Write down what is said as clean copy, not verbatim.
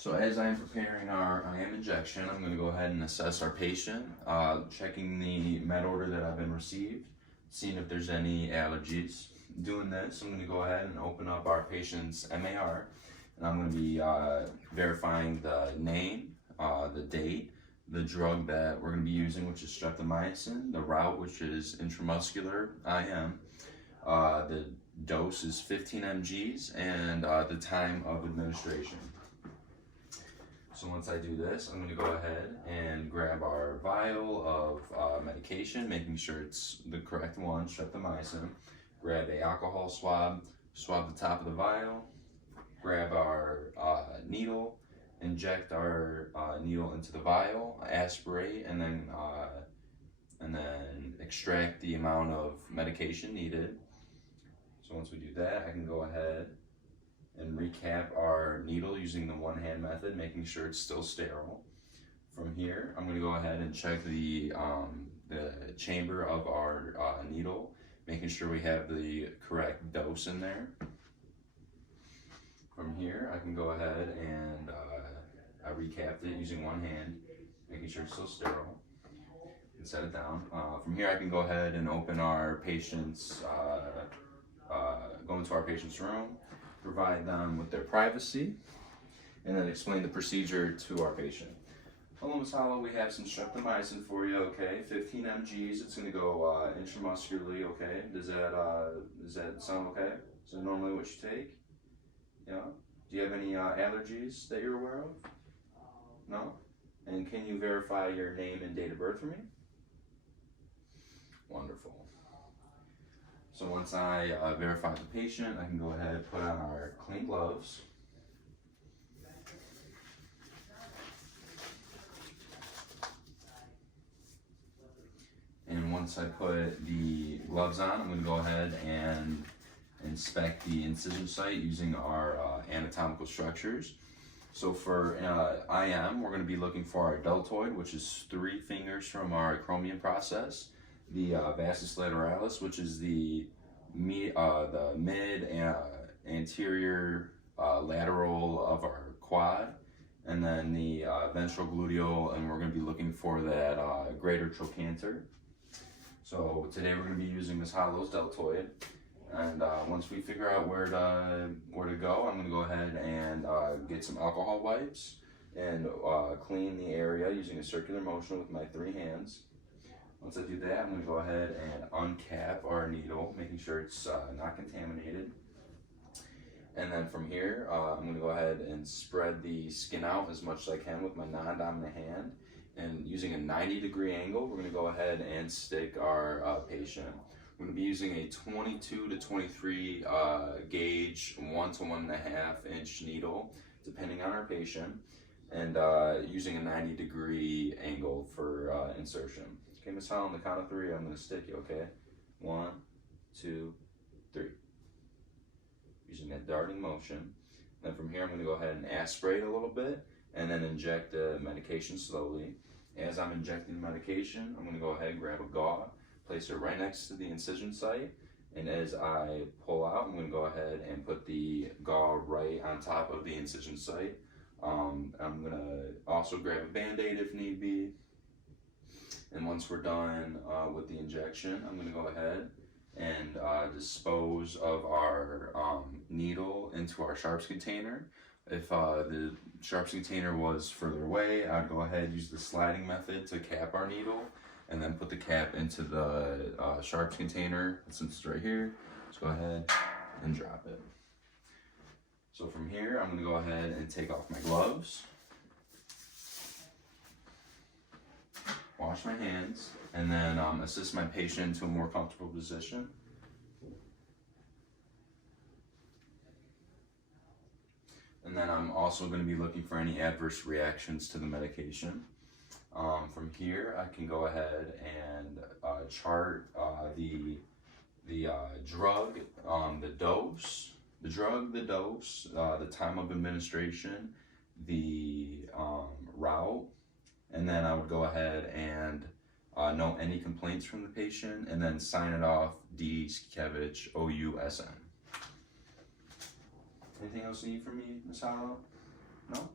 So as I'm preparing our IM injection, I'm going to go ahead and assess our patient, checking the med order that I've been received, seeing if there's any allergies. Doing this, I'm going to go ahead and open up our patient's MAR, and I'm going to be verifying the name, the date, the drug that we're going to be using, which is streptomycin, the route, which is intramuscular IM, the dose is 15 mgs, and the time of administration. So once I do this, I'm going to go ahead and grab our vial of medication, making sure it's the correct one, streptomycin. Grab a alcohol swab, swab the top of the vial, grab our needle, inject our needle into the vial, aspirate, and then extract the amount of medication needed. So once we do that, I can go ahead and recap our needle using the one-hand method, making sure it's still sterile. From here, I'm going to go ahead and check the chamber of our needle, making sure we have the correct dose in there. From here, I can go ahead and I recapped it using one hand, making sure it's still sterile, and set it down. From here, I can go ahead and open our patient's, go into our patient's room, provide them with their privacy, and then explain the procedure to our patient. Hello, Ms. Hollow, we have some streptomycin for you, okay? 15 mgs, it's gonna go intramuscularly, okay? Does that sound okay? Is that normally what you take? Yeah? Do you have any allergies that you're aware of? No? And can you verify your name and date of birth for me? Wonderful. So once I verify the patient, I can go ahead and put on our clean gloves. And once I put the gloves on, I'm going to go ahead and inspect the incision site using our anatomical structures. So for IM, we're going to be looking for our deltoid, which is 3 fingers from our acromion process. The vastus lateralis, which is the mid anterior lateral of our quad, and then the ventral gluteal, and we're going to be looking for that greater trochanter. So today we're going to be using Ms. Hollow's deltoid, and once we figure out where to go, I'm going to go ahead and get some alcohol wipes and clean the area using a circular motion with my 3 hands. Once I do that, I'm going to go ahead and uncap our needle, making sure it's not contaminated. And then from here, I'm going to go ahead and spread the skin out as much as I can with my non-dominant hand. And using a 90-degree angle, we're going to go ahead and stick our patient. We're going to be using a 22 to 23 gauge, 1 to 1.5 inch needle, depending on our patient, and using a 90-degree angle for insertion. Okay, Ms. Hollow, on the count of 3, I'm going to stick you, okay? 1, 2, 3. Using that darting motion. Then from here, I'm going to go ahead and aspirate a little bit, and then inject the medication slowly. As I'm injecting the medication, I'm going to go ahead and grab a gauze, place it right next to the incision site, and as I pull out, I'm going to go ahead and put the gauze right on top of the incision site. I'm going to also grab a Band-Aid if need be. And once we're done with the injection, I'm going to go ahead and dispose of our needle into our sharps container. If the sharps container was further away, I'd go ahead and use the sliding method to cap our needle, and then put the cap into the sharps container. Since it's right here, just go ahead and drop it. So from here, I'm going to go ahead and take off my gloves, wash my hands, and then assist my patient to a more comfortable position. And then I'm also going to be looking for any adverse reactions to the medication. From here, I can go ahead and chart the drug, the dose, the time of administration, the route, and then I would go ahead and note any complaints from the patient, and then sign it off D. Skievich, OUSN. Anything else you need from me, Ms. Hollow? No?